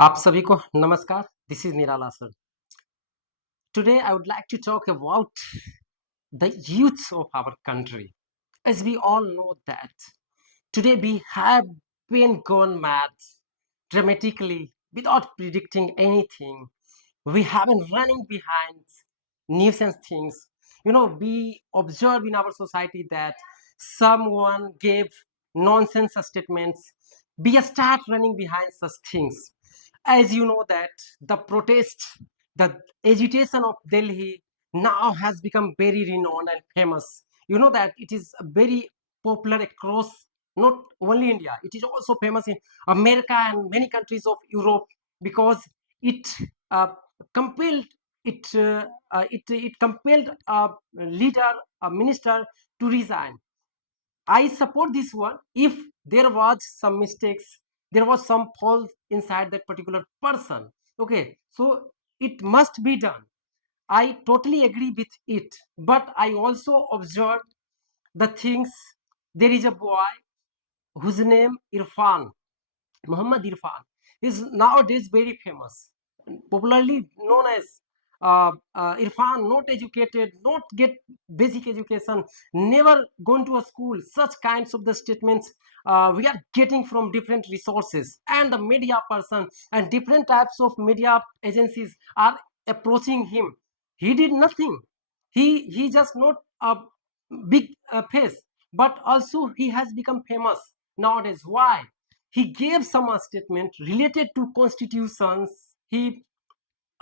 आप सभी को नमस्कार. This is Nirala sir. Today I would like to talk about the youth of our country. As we all know that today we have been gone mad dramatically without predicting anything. We have been running behind nuisance things. We observe in our society that someone gave nonsense statements. We start running behind such things. As you know that the protest, the agitation of Delhi now has become very renowned and famous. You know that it is very popular across not only India, it is also famous in America and many countries of Europe because it uh, compelled it compelled a leader, a minister to resign. I support this one if there was some mistakes, there was some fault inside that particular person. Okay, so it must be done. I totally agree with it, but I also observed the things. There is a boy whose name Irfan, Mohammad Irfan, is nowadays very famous, popularly known as Irfan, not educated, not get basic education, never gone to a school. Such kinds of the statements we are getting from different resources, and the media person and different types of media agencies are approaching him. He did nothing. He just not a big face, but also he has become famous nowadays. Why? He gave some statement related to constitutions. He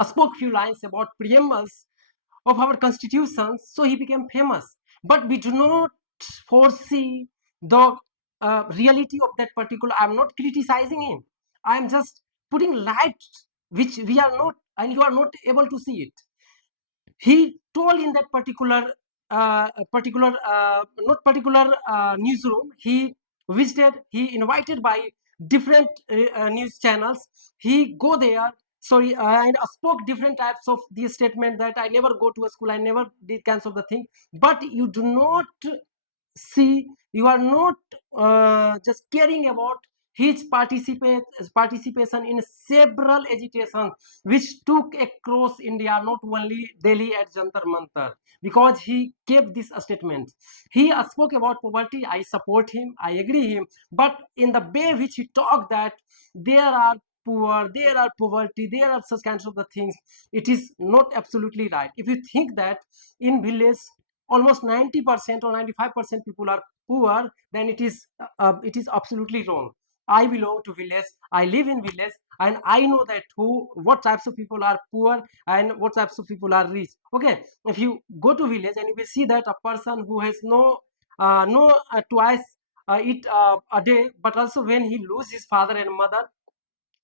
spoke few lines about preambles of our constitutions, so he became famous. But we do not foresee the reality of that particular. I'm not criticizing him. I'm just putting light which we are not, and you are not able to see it. He told in that not particular newsroom he visited, he invited by different news channels. He go there, sorry, and spoke different types of the statement that I never go to a school, I never did kinds of the thing. But you do not see, you are not just caring about his participation in several agitations which took across India, not only Delhi at Jantar Mantar, because he gave this statement. He spoke about poverty. I support him, I agree him, but in the way which he talked that there are poor, there are poverty, there are such kinds of the things, it is not absolutely right. If you think that in village almost 90% or 95% people are poor, then it is absolutely wrong. I belong to village, I live in village, and I know that who what types of people are poor and what types of people are rich. Okay, if you go to village and you will see that a person who has no twice eat a day, but also when he lose his father and mother,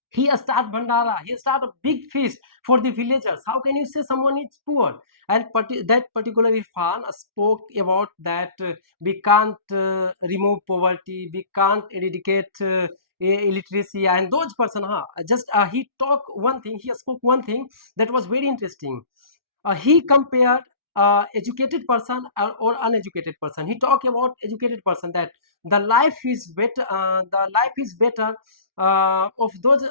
he start bhandara, he start a big feast for the villagers. How can you say someone is poor? And that particular Irfan spoke about that we can't remove poverty, we can't eradicate illiteracy and those person, just he talked one thing, he spoke one thing that was very interesting. He compared educated person or uneducated person. He talked about educated person that the life is better of those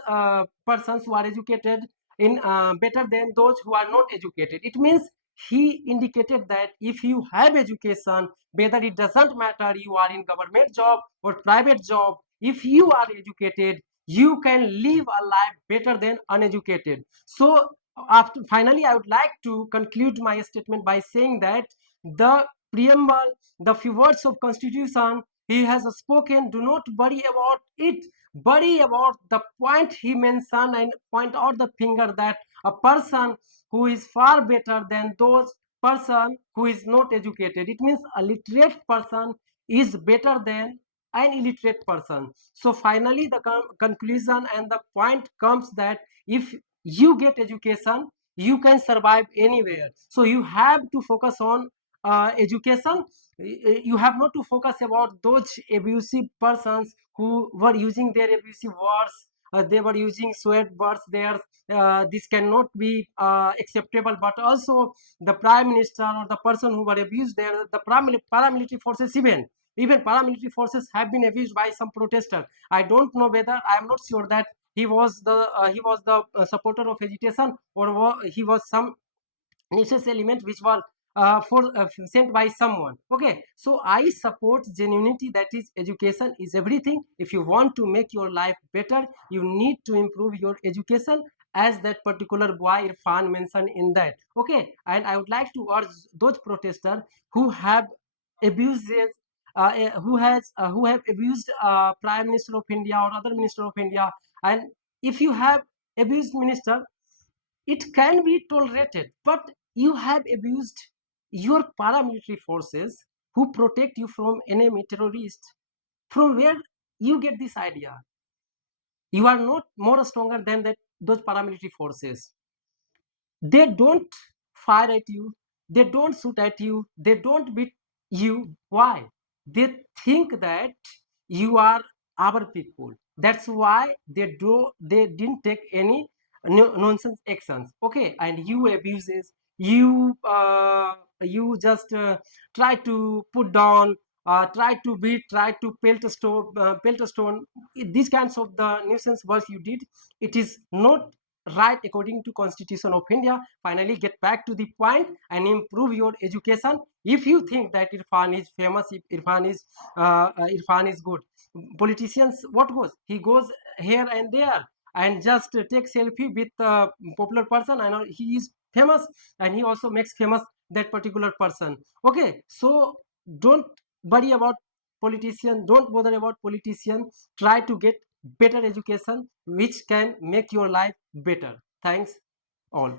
persons who are educated in better than those who are not educated. It means he indicated that if you have education, whether it doesn't matter you are in government job or private job, if you are educated, you can live a life better than uneducated. So after finally I would like to conclude my statement by saying that the preamble, the few words of constitution he has spoken, do not worry about it, worry about the point he mentioned and point out the finger that a person who is far better than those person who is not educated. It means a literate person is better than an illiterate person. So finally the conclusion and the point comes that if you get education, you can survive anywhere. So you have to focus on education. You have not to focus about those abusive persons who were using their abusive words. They were using sweat words there. This cannot be acceptable. But also the prime minister or the person who were abused there, the paramilitary forces, even paramilitary forces have been abused by some protesters. I don't know whether, I am not sure that he was the supporter of education, or he was some necessary element which was sent by someone. Okay, so I support genuinity, that is education is everything. If you want to make your life better, you need to improve your education, as that particular boy Irfan mentioned in that. Okay, and I would like to urge those protesters who have abuses, who have abused prime minister of India or other minister of India. And if you have abused minister, it can be tolerated, but you have abused your paramilitary forces who protect you from enemy terrorists. From where you get this idea? You are not more stronger than that those paramilitary forces. They don't fire at you, they don't shoot at you, they don't beat you. Why? They think that you are our people. That's why they didn't take any nonsense actions. Okay, and you abuses, you just try to put down, try to beat, try to pelt a stone. These kinds of the nuisance work you did, it is not right according to Constitution of India. Finally get back to the point and improve your education. If you think that Irfan is famous, if Irfan is good, politicians what goes, he goes here and there and just take selfie with a popular person, and he is famous, and he also makes famous that particular person. Okay, so don't worry about politician, don't bother about politician. Try to get better education which can make your life better. Thanks all.